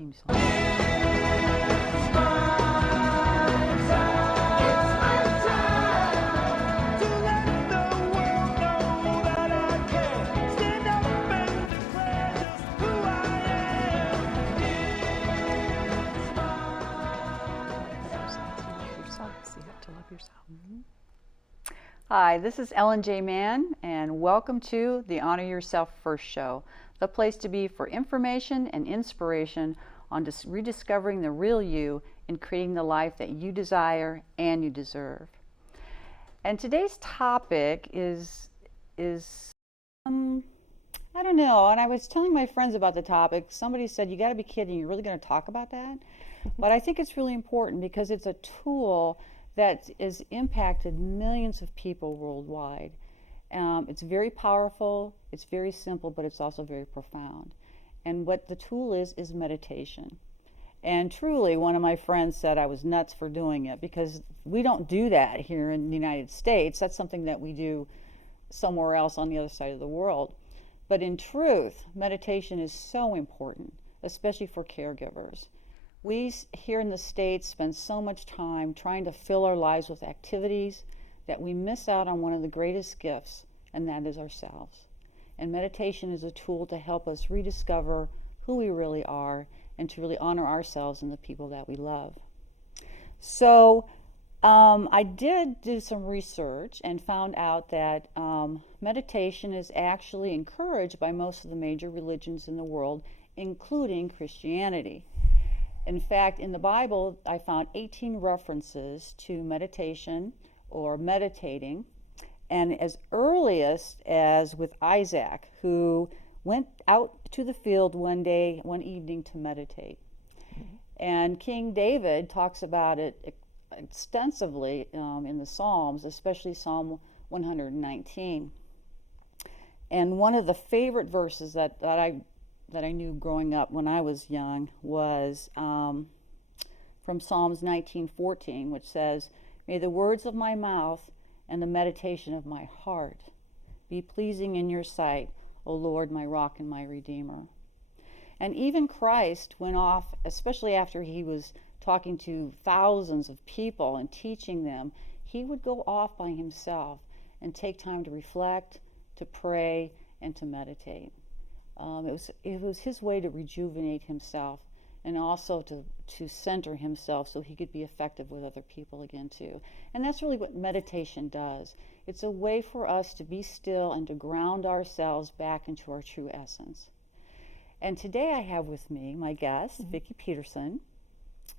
theme song. Hi, this is Ellen J. Mann, and welcome to the Honor Yourself First show, the place to be for information and inspiration on rediscovering the real you and creating the life that you desire and you deserve. And today's topic is I don't know, and I was telling my friends about the topic. Somebody said, you got to be kidding, you're really going to talk about that? But I think it's really important because it's a tool that has impacted millions of people worldwide. It's very powerful, it's very simple, but it's also very profound. And what the tool is meditation. And truly, one of my friends said I was nuts for doing it because we don't do that here in the United States. That's something that we do somewhere else on the other side of the world. But in truth, meditation is so important, especially for caregivers. We here in the States spend so much time trying to fill our lives with activities that we miss out on one of the greatest gifts, and that is ourselves. And meditation is a tool to help us rediscover who we really are and to really honor ourselves and the people that we love. So I did do some research and found out that meditation is actually encouraged by most of the major religions in the world, including Christianity. In fact, in the Bible, I found 18 references to meditation or meditating, and as earliest as with Isaac, who went out to the field one evening to meditate. Mm-hmm. And King David talks about it extensively in the Psalms, especially Psalm 119. And one of the favorite verses that I knew growing up when I was young was from Psalms 19:14, which says, "May the words of my mouth and the meditation of my heart be pleasing in your sight, O Lord, my rock and my redeemer." And even Christ went off, especially after he was talking to thousands of people and teaching them, he would go off by himself and take time to reflect, to pray, and to meditate. It was his way to rejuvenate himself and also to center himself so he could be effective with other people again too. And that's really what meditation does. It's a way for us to be still and to ground ourselves back into our true essence. And today I have with me my guest, Vicki Peterson.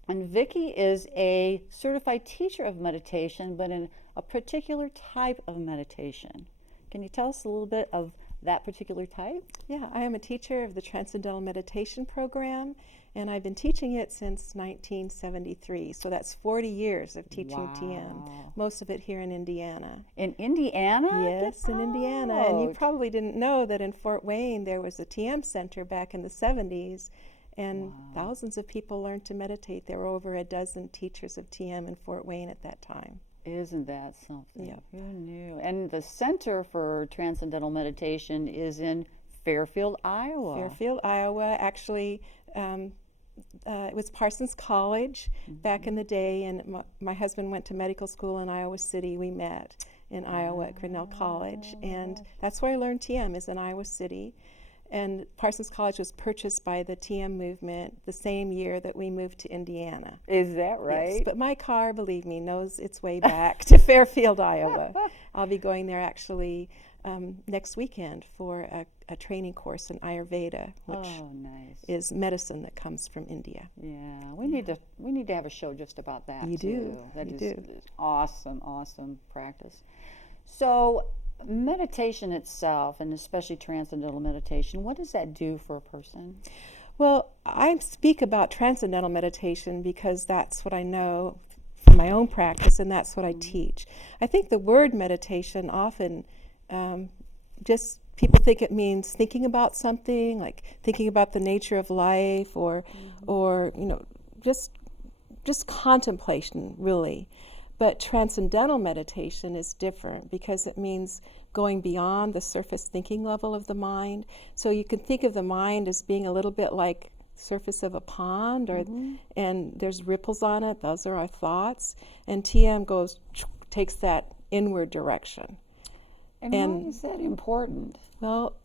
And Vicki is a certified teacher of meditation, but in a particular type of meditation. Can you tell us a little bit of that particular type? Yeah, I am a teacher of the Transcendental Meditation program, and I've been teaching it since 1973. So that's 40 years of teaching TM, most of it here in Indiana. In Indiana? Yes, in Indiana. And you probably didn't know that in Fort Wayne there was a TM center back in the 70s, and thousands of people learned to meditate. There were over a dozen teachers of TM in Fort Wayne at that time. Isn't that something? Yep. Who knew? And the Center for Transcendental Meditation is in Fairfield, Iowa. Fairfield, Iowa. Actually, it was Parsons College back in the day, and my husband went to medical school in Iowa City. We met in Iowa at Grinnell College, and that's where I learned TM, is in Iowa City. And Parsons College was purchased by the TM movement the same year that we moved to Indiana. Is that right? Yes, but my car, believe me, knows its way back to Fairfield, Iowa. I'll be going there actually next weekend for a training course in Ayurveda, which is medicine that comes from India. Yeah, we need to have a show just about that. You too. That you is do. Awesome practice. So meditation itself, and especially transcendental meditation, what does that do for a person? Well, I speak about transcendental meditation because that's what I know from my own practice, and that's what I teach. I think the word meditation often just people think it means thinking about something, like thinking about the nature of life, or just contemplation, really. But transcendental meditation is different because it means going beyond the surface thinking level of the mind. So you can think of the mind as being a little bit like surface of a pond, or and there's ripples on it. Those are our thoughts, and TM takes that inward direction. And why is that important? Well,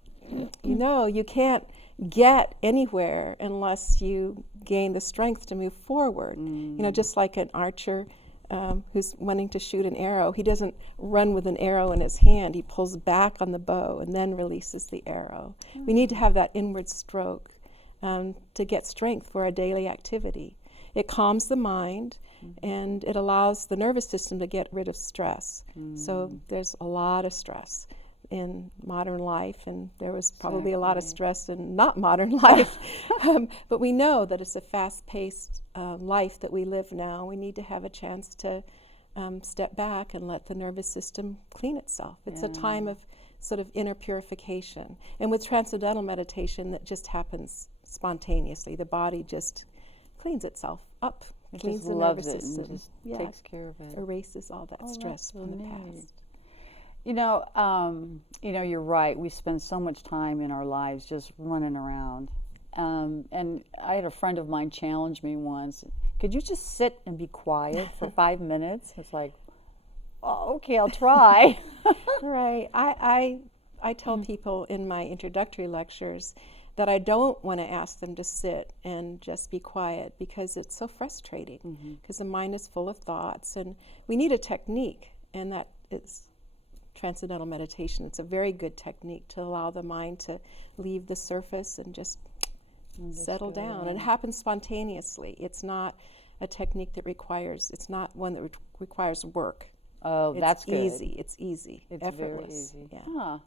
you can't get anywhere unless you gain the strength to move forward. Just like an archer who's wanting to shoot an arrow, he doesn't run with an arrow in his hand. He pulls back on the bow and then releases the arrow. We need to have that inward stroke to get strength for our daily activity. It calms the mind, and it allows the nervous system to get rid of stress. So there's a lot of stress in modern life, and there was probably a lot of stress in not modern life. But we know that it's a fast-paced life that we live now. We need to have a chance to step back and let the nervous system clean itself. It's a time of sort of inner purification. And with Transcendental Meditation, that just happens spontaneously. The body just cleans itself up, cleans the nervous system, and just takes care of it, erases all that stress from the past. You're right. We spend so much time in our lives just running around. And I had a friend of mine challenge me once. Could you just sit and be quiet for 5 minutes? It's like, oh, okay, I'll try. Right. I tell people in my introductory lectures that I don't want to ask them to sit and just be quiet, because it's so frustrating, because the mind is full of thoughts, and we need a technique, and that is Transcendental Meditation. It's a very good technique to allow the mind to leave the surface and just settle down. And it happens spontaneously. It's not a technique that it's not one that requires work. Oh, that's good. It's easy. It's effortless. Very easy. Yeah. Huh.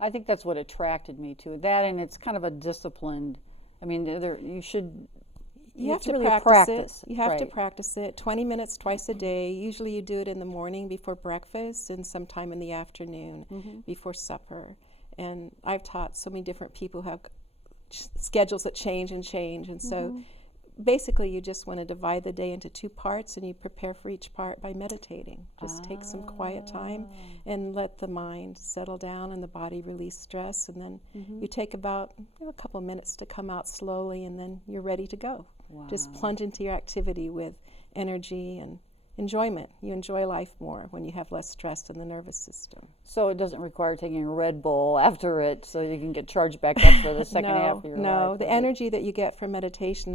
I think that's what attracted me to that, and it's kind of a disciplined. I mean, you have to really practice it. You have to practice it. 20 minutes twice a day. Usually you do it in the morning before breakfast, and sometime in the afternoon before supper. And I've taught so many different people who have schedules that change, and so basically you just want to divide the day into 2 parts, and you prepare for each part by meditating. Just take some quiet time and let the mind settle down and the body release stress, and then you take about a couple minutes to come out slowly, and then you're ready to go. Wow. Just plunge into your activity with energy and enjoyment. You enjoy life more when you have less stress in the nervous system. So it doesn't require taking a Red Bull after it so you can get charged back up for the second half of your life. No, the energy that you get from meditation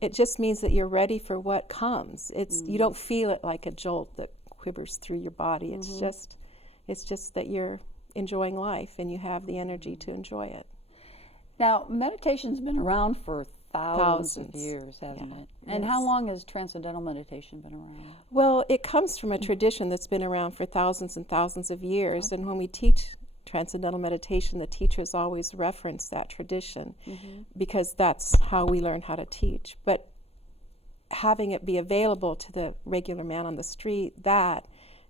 it just means that you're ready for what comes. You don't feel it like a jolt that quivers through your body. It's just that you're enjoying life, and you have the energy to enjoy it. Now, meditation's been around for thousands of years, hasn't it? And how long has Transcendental Meditation been around? Well, it comes from a tradition that's been around for thousands and thousands of years. And when we teach Transcendental Meditation, the teachers always reference that tradition because that's how we learn how to teach. But having it be available to the regular man on the street, that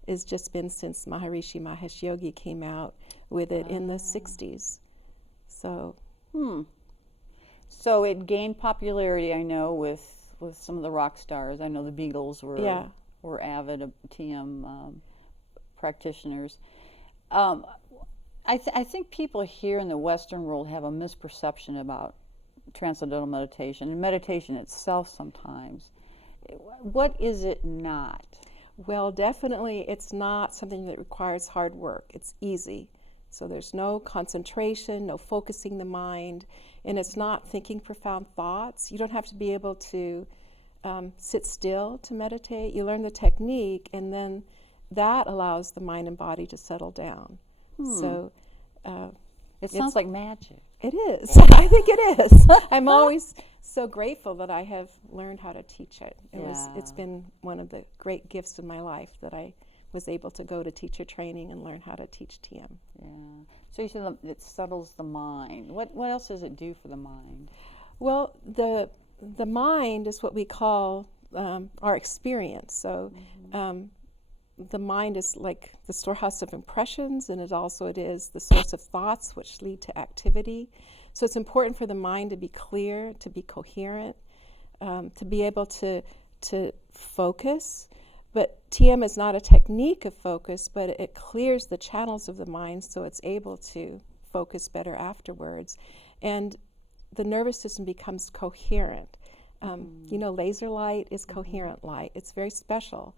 has just been since Maharishi Mahesh Yogi came out with it in the 60s. So... So it gained popularity, I know, with some of the rock stars. I know the Beatles were avid TM practitioners. I think people here in the Western world have a misperception about Transcendental Meditation and meditation itself sometimes. What is it not? Well, definitely it's not something that requires hard work. It's easy. So there's no concentration, no focusing the mind, and it's not thinking profound thoughts. You don't have to be able to sit still to meditate. You learn the technique, and then that allows the mind and body to settle down. So it sounds like magic. It is. I think it is. I'm always so grateful that I have learned how to teach it. It's been one of the great gifts in my life that I was able to go to teacher training and learn how to teach TM. Yeah. So you said it settles the mind. What else does it do for the mind? Well, the mind is what we call our experience. So the mind is like the storehouse of impressions, and it is the source of thoughts which lead to activity. So it's important for the mind to be clear, to be coherent, to be able to focus. But TM is not a technique of focus, but it clears the channels of the mind so it's able to focus better afterwards. And the nervous system becomes coherent. Laser light is coherent light. It's very special.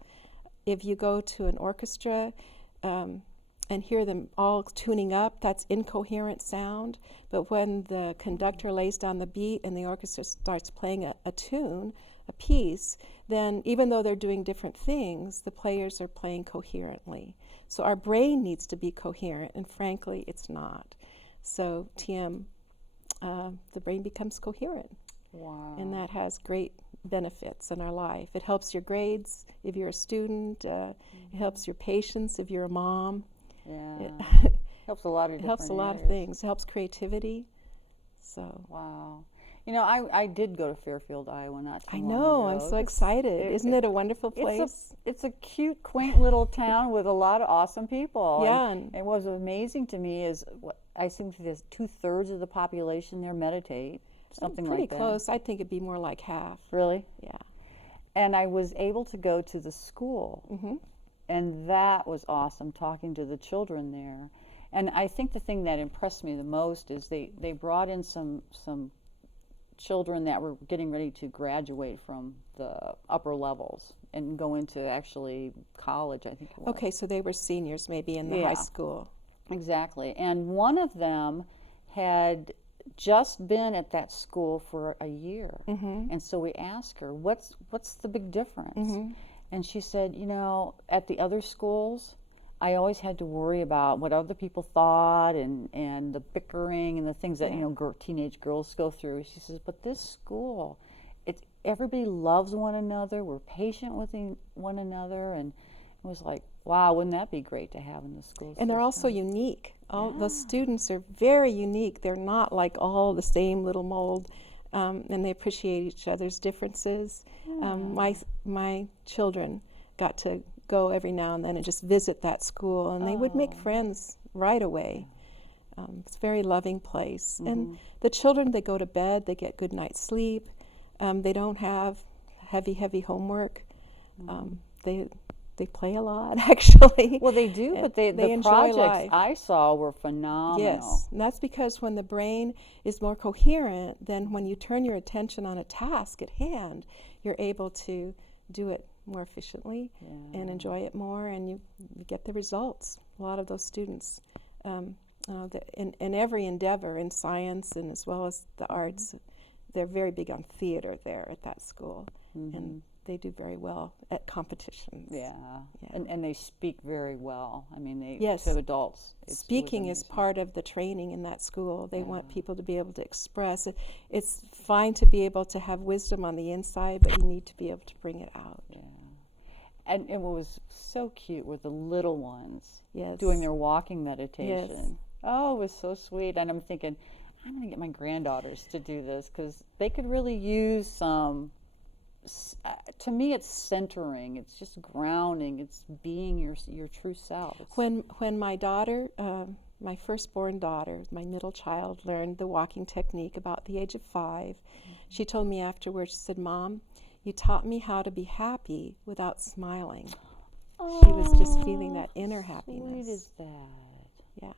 If you go to an orchestra and hear them all tuning up, that's incoherent sound. But when the conductor lays down the beat and the orchestra starts playing a tune, a piece, then even though they're doing different things, the players are playing coherently. So our brain needs to be coherent, and frankly, it's not. So TM, the brain becomes coherent. Wow. And that has great benefits in our life. It helps your grades if you're a student. It helps your patience if you're a mom. Yeah. It helps a lot of it different helps a lot of areas. things. It helps creativity. So Wow. I did go to Fairfield, Iowa not too I long know, ago. I'm so excited. Isn't it a wonderful place? It's a cute, quaint little town with a lot of awesome people. Yeah. And what was amazing to me is I think there's 2/3 of the population there meditate, something Pretty like that. close. I think it'd be more like half. Really? Yeah. And I was able to go to the school. Mm-hmm. And that was awesome, talking to the children there. And I think the thing that impressed me the most is they brought in some children that were getting ready to graduate from the upper levels and go into actually college, I think it was. Okay, so they were seniors maybe in the Yeah. high school. Exactly. And one of them had just been at that school for a year. Mm-hmm. And so we asked her, what's the big difference? Mm-hmm. And she said, at the other schools, I always had to worry about what other people thought and the bickering and the things that, teenage girls go through. She says, but this school, everybody loves one another. We're patient with one another. And it was like, wow, wouldn't that be great to have in the school And they're also system? unique. All those students are very unique. They're not like all the same little mold, and they appreciate each other's differences. My children got to go every now and then and just visit that school, and they would make friends right away. It's a very loving place. Mm-hmm. And the children, they go to bed, they get good night's sleep. They don't have heavy homework. They play a lot, actually. Well, they do, but they the enjoy projects life. I saw were phenomenal. Yes, and that's because when the brain is more coherent, then when you turn your attention on a task at hand, you're able to do it more efficiently and enjoy it more, and you get the results. A lot of those students, in every endeavor, in science and as well as the arts, they're very big on theater there at that school, and they do very well at competitions. Yeah. And they speak very well. I mean, Yes. to adults. It was Speaking is amazing. part of the training in that school. They want people to be able to express. It's fine to be able to have wisdom on the inside, but you need to be able to bring it out. Yeah. And what was so cute were the little ones Yes. doing their walking meditation. Oh, it was so sweet. And I'm thinking, I'm going to get my granddaughters to do this because they could really use some. To me, it's centering. It's just grounding. It's being your true self. When my daughter, my firstborn daughter, my middle child, learned the walking technique about the age of 5, she told me afterwards, she said, "Mom, you taught me how to be happy without smiling." She was just feeling that inner happiness. Sweet is that? Yeah.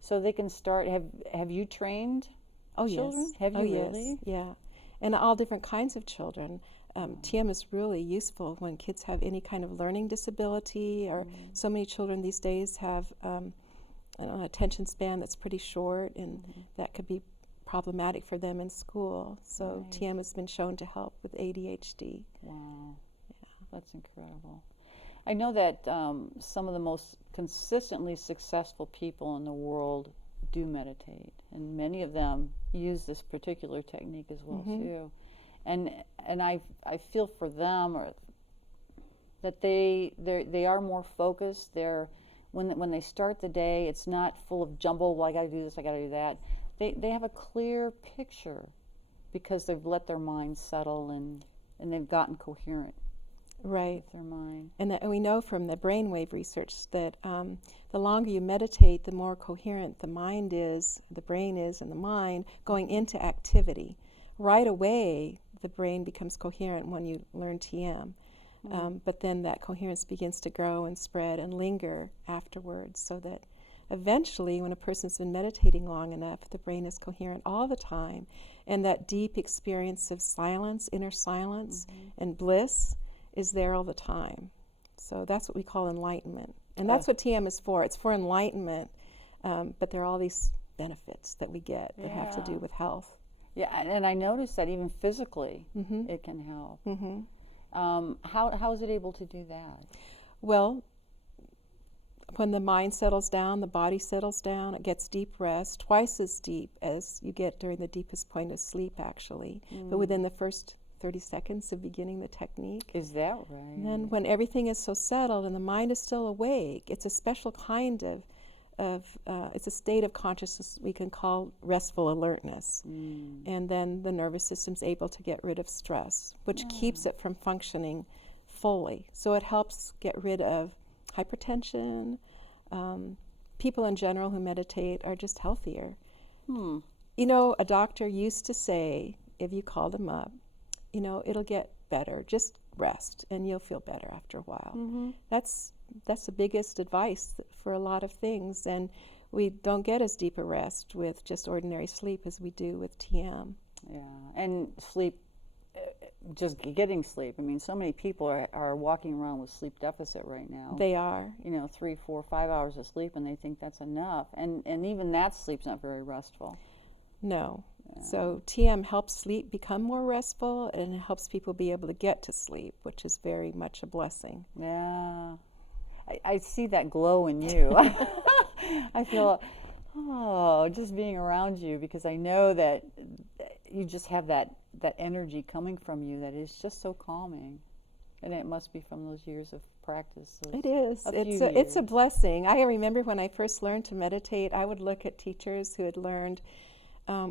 So they can start. Have you trained children? Yes. Have you yes. really? Yeah. And all different kinds of children. TM is really useful when kids have any kind of learning disability, or so many children these days have an attention span that's pretty short, and that could be problematic for them in school. So Right. TM has been shown to help with ADHD. Wow. That's incredible. I know that some of the most consistently successful people in the world do meditate, and many of them use this particular technique as well too. And I feel for them that they are more focused. When they start the day, it's not full of jumble. Well, I got to do this, I got to do that. They have a clear picture because they've let their mind settle and they've gotten coherent. Right. With their mind. And we know from the brainwave research that the longer you meditate, the more coherent the mind is, the brain is, and the mind going into activity. Right away, the brain becomes coherent when you learn TM. But then that coherence begins to grow and spread and linger afterwards, so that eventually, when a person's been meditating long enough, the brain is coherent all the time. And that deep experience of silence, inner silence, and bliss is there all the time. So that's what we call enlightenment. And that's what TM is for. It's for enlightenment, but there are all these benefits that we get that have to do with health. Yeah, and I noticed that even physically it can help. How is it able to do that? Well, when the mind settles down, the body settles down, it gets deep rest, twice as deep as you get during the deepest point of sleep, actually, but within the first 30 seconds of beginning the technique. Is that right? And then when everything is so settled and the mind is still awake, it's a special kind of it's a state of consciousness we can call restful alertness. And then the nervous system's able to get rid of stress, which keeps it from functioning fully. So it helps get rid of hypertension. People in general who meditate are just healthier. You know, a doctor used to say, if you called him up, you know, it'll get better. Just rest, and you'll feel better after a while. That's the biggest advice for a lot of things, and we don't get as deep a rest with just ordinary sleep as we do with TM. Yeah, and sleep, just getting sleep. I mean, so many people are walking around with sleep deficit right now. They are. You know, 3, 4, 5 hours of sleep, and they think that's enough. And even that sleep's not very restful. No. So TM helps sleep become more restful, and it helps people be able to get to sleep, which is very much a blessing. Yeah. I see that glow in you. I feel, just being around you, because I know that you just have that energy coming from you that is just so calming. And it must be from those years of practice. It is. It's a blessing. I remember when I first learned to meditate, I would look at teachers who had learned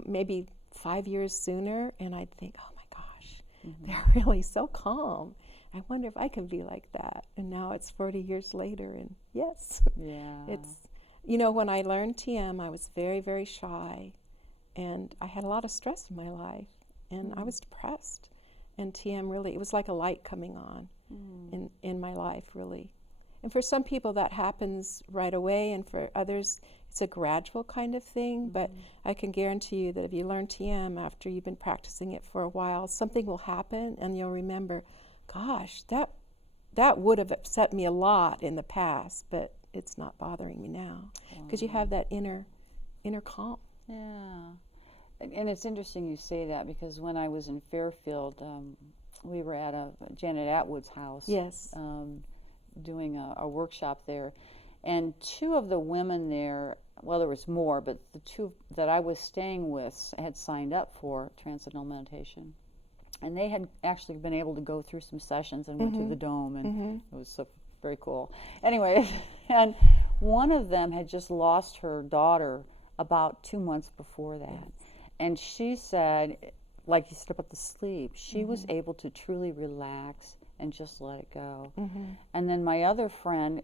maybe 5 years sooner, and I'd think, oh my gosh, they're really so calm. I wonder if I can be like that. And now it's 40 years later, and yes. It's, you know, when I learned TM, I was very, very shy, and I had a lot of stress in my life, and I was depressed. And TM really, it was like a light coming on in my life, really. And for some people that happens right away, and for others it's a gradual kind of thing, but I can guarantee you that if you learn TM after you've been practicing it for a while, something will happen and you'll remember, gosh, that would have upset me a lot in the past, but it's not bothering me now, because you have that inner calm. Yeah. And it's interesting you say that, because when I was in Fairfield, we were at Janet Atwood's house. Yes. Doing a workshop there, and 2 of the women there, well, there was more, but the 2 that I was staying with had signed up for Transcendental Meditation, and they had actually been able to go through some sessions and went to the dome, and it was so very cool. Anyway, and one of them had just lost her daughter about 2 months before that, and she said, like you said about the sleep, she was able to truly relax and just let it go. And then my other friend,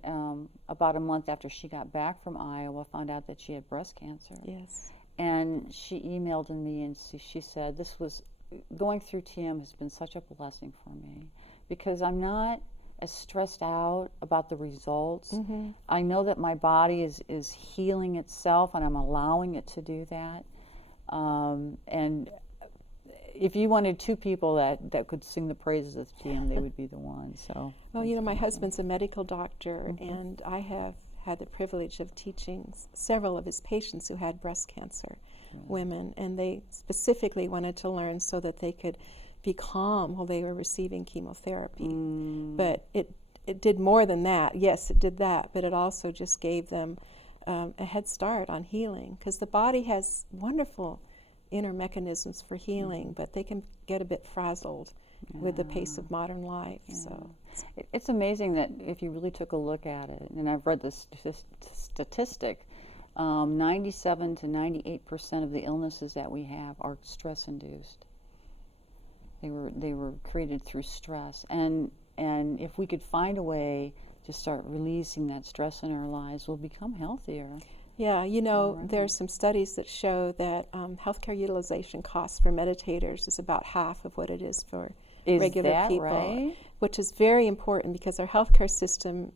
about a month after she got back from Iowa, found out that she had breast cancer. Yes. And she emailed me, and she said, going through TM has been such a blessing for me, because I'm not as stressed out about the results. I know that my body is healing itself, and I'm allowing it to do that. And if you wanted 2 people that could sing the praises of TM, they would be the ones. So, well, you know, my husband's a medical doctor, and I have had the privilege of teaching several of his patients who had breast cancer, women, and they specifically wanted to learn so that they could be calm while they were receiving chemotherapy. But it did more than that. Yes, it did that, but it also just gave them a head start on healing, because the body has wonderful inner mechanisms for healing, but they can get a bit frazzled with the pace of modern life. So it's amazing that if you really took a look at it, and I've read this statistic, 97 to 98% of the illnesses that we have are stress-induced. They were created through stress, and if we could find a way to start releasing that stress in our lives, we'll become healthier. Yeah, you know, there are some studies that show that healthcare utilization costs for meditators is about half of what it is for regular people, right? which is very important, because our healthcare system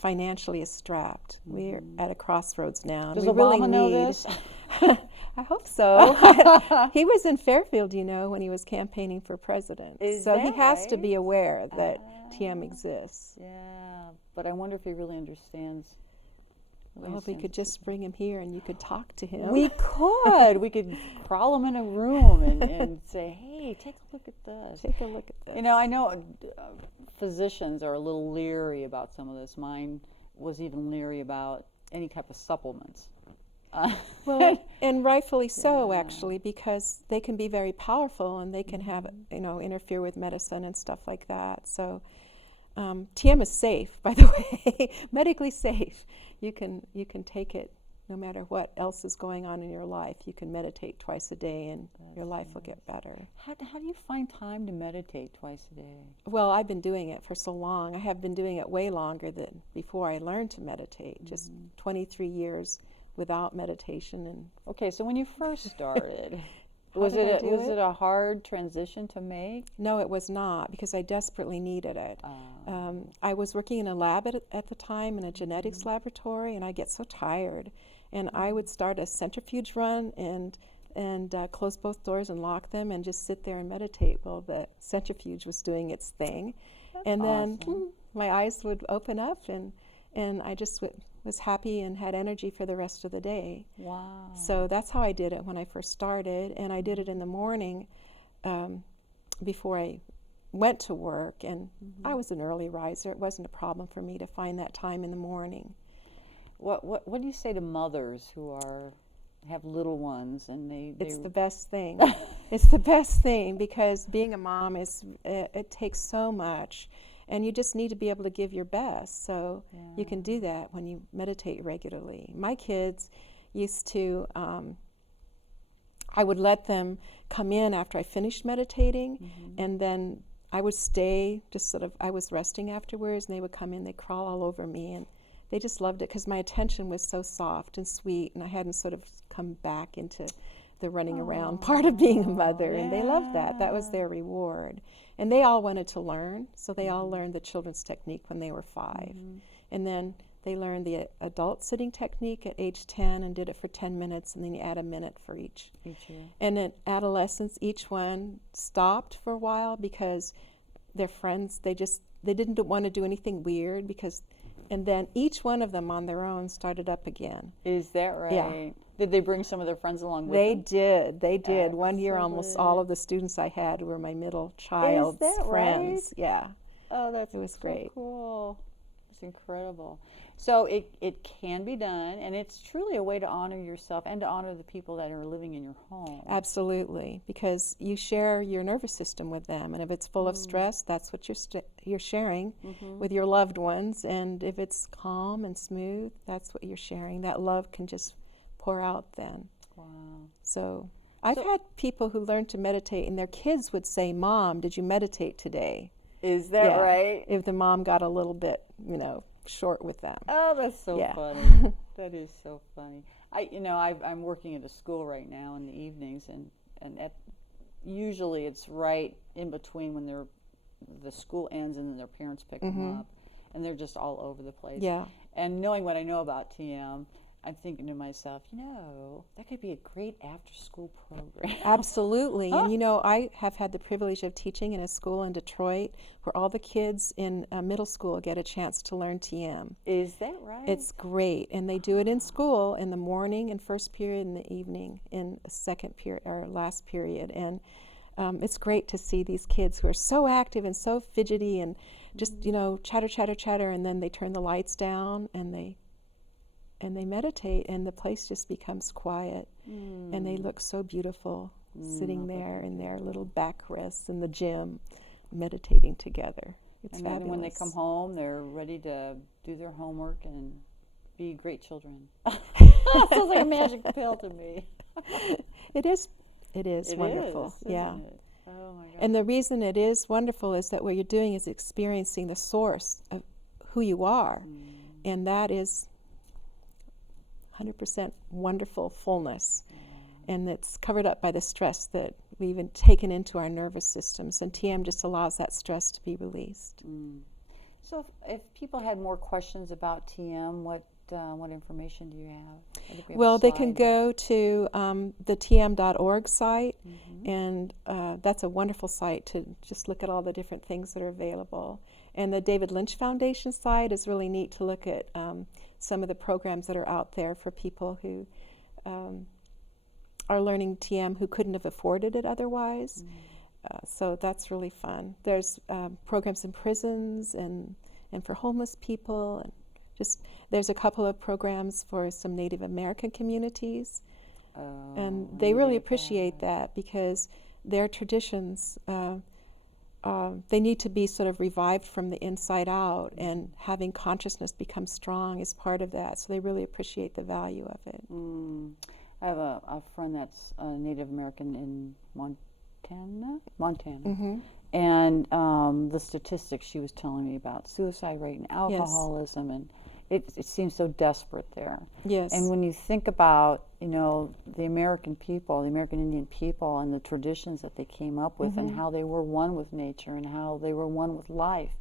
financially is strapped. We're at a crossroads now. Does we Obama really know need. this? I hope so. He was in Fairfield, when he was campaigning for president. Is so he that has to be right? aware that TM exists. Yeah, but I wonder if he really understands. Well, if we could just bring him here and you could talk to him. We could. We could crawl him in a room and say, hey, take a look at this. Take a look at this. I know physicians are a little leery about some of this. Mine was even leery about any type of supplements. Well, and rightfully so, actually, because they can be very powerful and they can have, interfere with medicine and stuff like that. So TM is safe, by the way, medically safe. You can take it no matter what else is going on in your life. You can meditate twice a day and your life will get better. How do you find time to meditate twice a day? Well, I've been doing it for so long. I have been doing it way longer than before I learned to meditate, just 23 years without meditation. And okay, so when you first started, was did I it do it? a hard transition to make? No, it was not, because I desperately needed it. I was working in a lab at the time, in a genetics laboratory, and I get so tired. And I would start a centrifuge run and close both doors and lock them and just sit there and meditate while the centrifuge was doing its thing. That's and then awesome. my eyes would open up and I just was happy and had energy for the rest of the day. Wow. So that's how I did it when I first started, and I did it in the morning before I went to work, and I was an early riser. It wasn't a problem for me to find that time in the morning. What do you say to mothers who have little ones and It's the best thing. It's the best thing, because being a mom it takes so much. And you just need to be able to give your best. So you can do that when you meditate regularly. My kids used to, I would let them come in after I finished meditating, and then I would stay, I was resting afterwards, and they would come in, they'd crawl all over me, and they just loved it because my attention was so soft and sweet, and I hadn't sort of come back into the running around part of being a mother, and they loved that. That was their reward. And they all wanted to learn, so they all learned the children's technique when they were 5. And then they learned the adult sitting technique at age 10 and did it for 10 minutes, and then you add a minute for each year. And at adolescence, each one stopped for a while because their friends, they didn't want to do anything weird, and then each one of them on their own started up again. Is that right? Yeah. Did they bring some of their friends along with They them? did. They did. Excellent. One year, almost all of the students I had were my middle child's friends. Right? Yeah. Oh, it was great. So cool. It's incredible. So it can be done, and it's truly a way to honor yourself and to honor the people that are living in your home. Absolutely, because you share your nervous system with them, and if it's full of stress, that's what you're sharing with your loved ones, and if it's calm and smooth, that's what you're sharing. That love can just pour out then. Wow. So I've had people who learned to meditate, and their kids would say, "Mom, did you meditate today?" Is that right? If the mom got a little bit, short with them. Oh, that's so Yeah. funny. That is so funny. I'm working at a school right now in the evenings, and usually it's right in between when the school ends and then their parents pick them up, and they're just all over the place. Yeah. And knowing what I know about TM, I'm thinking to myself, that could be a great after-school program. Absolutely. And I have had the privilege of teaching in a school in Detroit where all the kids in middle school get a chance to learn TM. Is that right? It's great. And they do it in school in the morning in first period, in the evening in second period or last period. And it's great to see these kids who are so active and so fidgety and just, chatter, chatter, chatter, and then they turn the lights down and they meditate, and the place just becomes quiet, and they look so beautiful sitting there in their little backrests in the gym, meditating together. It's and fabulous. then when they come home, they're ready to do their homework and be great children. Sounds like a magic pill to me. It is wonderful. Isn't Yeah. it? Oh my God. And the reason it is wonderful is that what you're doing is experiencing the source of who you are, and that is 100% wonderful fullness, and it's covered up by the stress that we've taken into our nervous systems, and TM just allows that stress to be released. So if people had more questions about TM, what information do you have? I think we have a Well, they can slide. go to the tm.org site, Mhm. and that's a wonderful site to just look at all the different things that are available. And the David Lynch Foundation site is really neat to look at some of the programs that are out there for people who are learning TM who couldn't have afforded it otherwise. So that's really fun. There's programs in prisons and for homeless people, and just there's a couple of programs for some Native American communities, and they really appreciate that because their traditions they need to be sort of revived from the inside out, and having consciousness become strong is part of that. So they really appreciate the value of it. I have a friend that's Native American in Montana. And the statistics she was telling me about suicide rate and alcoholism, and it seems so desperate there. Yes. And when you think about, the American people, the American Indian people, and the traditions that they came up with, and how they were one with nature, and how they were one with life,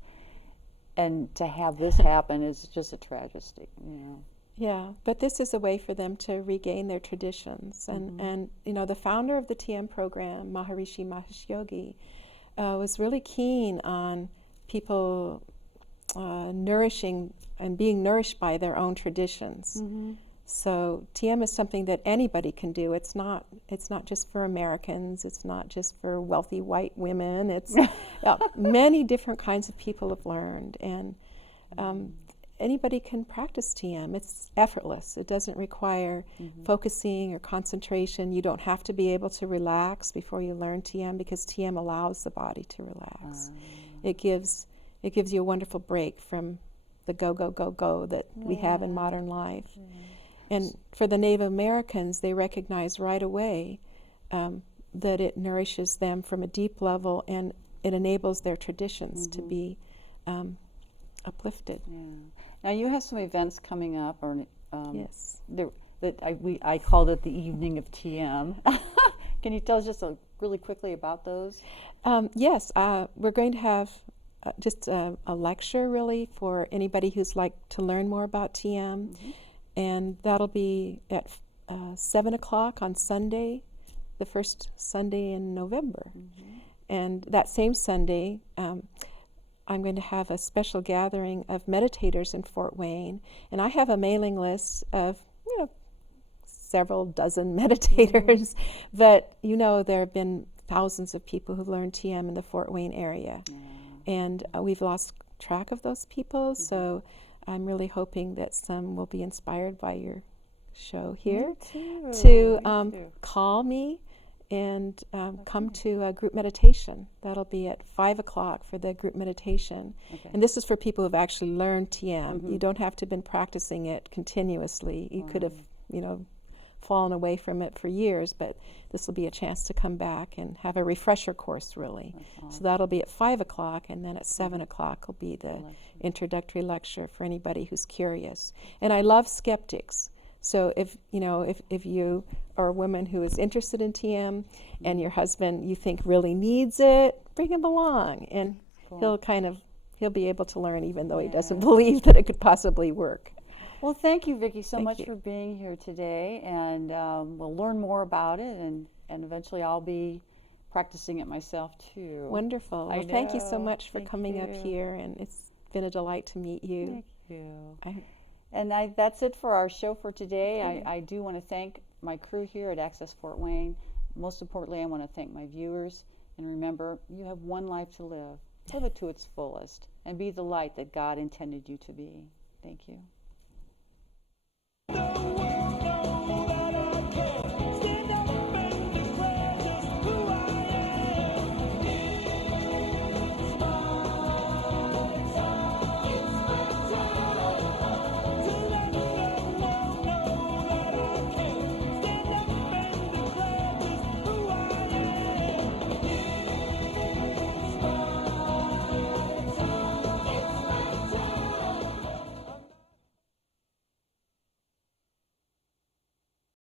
and to have this happen is just a tragedy, Yeah, but this is a way for them to regain their traditions. And the founder of the TM program, Maharishi Mahesh Yogi, was really keen on people nourishing and being nourished by their own traditions. So TM is something that anybody can do. It's not just for Americans. It's not just for wealthy white women. It's many different kinds of people have learned, and anybody can practice TM. It's effortless. It doesn't require focusing or concentration. You don't have to be able to relax before you learn TM, because TM allows the body to relax. It gives you a wonderful break from the go, go, go, go that we have in modern life. And for the Native Americans, they recognize right away that it nourishes them from a deep level, and it enables their traditions to be uplifted. Now you have some events coming up, or Yes. I called it the Evening of TM. Can you tell us just really quickly about those? Yes, we're going to have just a lecture really for anybody who's like to learn more about TM, and that'll be at 7 o'clock on Sunday, the first Sunday in November. And that same Sunday, I'm going to have a special gathering of meditators in Fort Wayne, and I have a mailing list of several dozen meditators, but there have been thousands of people who've learned TM in the Fort Wayne area, and we've lost track of those people. So I'm really hoping that some will be inspired by your show here to call me and come to a group meditation. That'll be at 5 o'clock for the group meditation. And this is for people who've actually learned TM. You don't have to have been practicing it continuously. You could have, fallen away from it for years, but this will be a chance to come back and have a refresher course, really. So that'll be at 5 o'clock, and then at 7 o'clock will be the introductory lecture for anybody who's curious. And I love skeptics. So if you are a woman who is interested in TM and your husband you think really needs it, bring him along, and he'll be able to learn even though he doesn't believe that it could possibly work. Well, thank you, Vicki, so much for being here today, and we'll learn more about it, and eventually I'll be practicing it myself too. Wonderful. Well, thank you so much for coming up here, and it's been a delight to meet you. Thank you. And that's it for our show for today. I do want to thank my crew here at Access Fort Wayne. Most importantly, I want to thank my viewers. And remember, you have one life to live. Live it to its fullest, and be the light that God intended you to be. Thank you.